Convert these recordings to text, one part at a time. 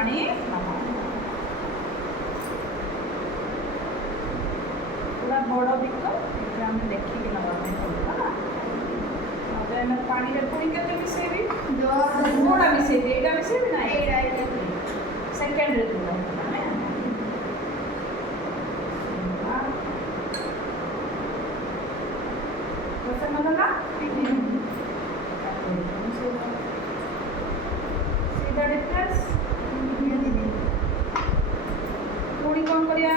पानी नवा पूरा बड़ बिक ये आम देखिक नवा पड़ा 90 ml पानी रे पुणी केते मिसेबी मोड़ा मिसेबी एटा मिसेबी ना सेकंड रे दूध मतलब सीधा डिफरेंस पुणी कौन करिया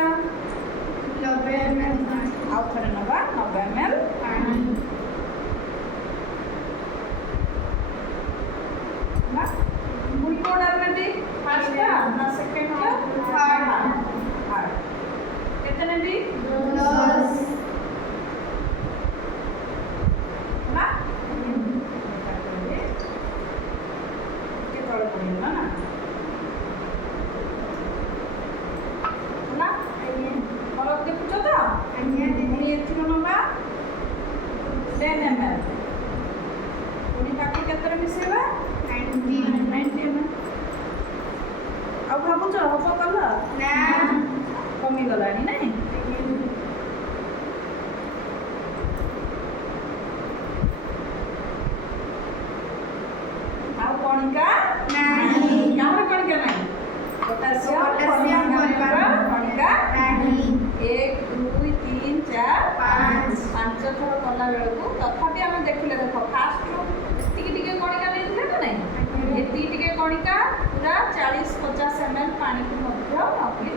90 ml आउ थरे नवा 90 ml पानी ना पुणी कौन डालने फर्स्ट ना सेकंड हार्ड कितने दी 10 ना के तोड़ पड़ेगा ना ना और देखो तो पुणी एथि नवा 10 ml पुणी ताके केतरे मिसेबा 90 ml ଆଉ ଭାବୁଛ ହବ କଲ କମିଗଲାଣି ନାଇଁ ଆଉ କଣିକା କାହାର କଣିକା ନାହିଁ ପୋଟାସିୟମ କଣିକା 1 2 3 4 5 ଥର କଲା ବେଳକୁ ତଥାପି ଆମେ ଦେଖିଲେ ଦେଖ ଫାଷ୍ଟରୁ ଏତିକି ଟିକେ କଣିକା ନେଇଥିଲେ ନା ନାହିଁ ଏତିକି ଟିକେ କଣିକା ପୁରା 40-50 ml ପାଣିକୁ ମଧ୍ୟ ନକଲି